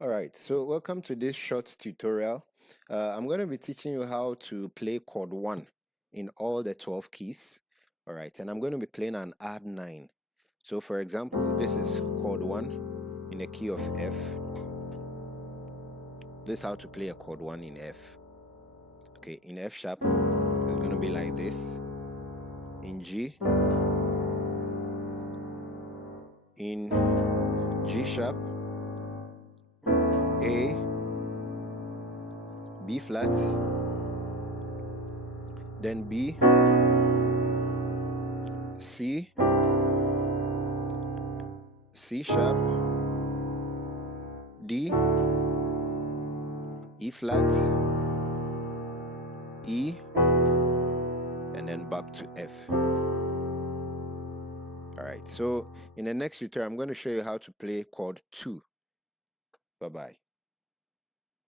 All right, so welcome to this short tutorial. I'm going to be teaching you how to play chord 1 in all the 12 keys. All right, and I'm going to be playing an add 9. So for example, this is chord 1 in the key of F. This is how to play a chord 1 in F. Okay, in F sharp, it's going to be like this. In G, in G sharp, A, B flat, then B, C, C sharp, D, E flat, E, and then back to F. Alright, so in the next tutorial, I'm going to show you how to play chord 2. Bye-bye.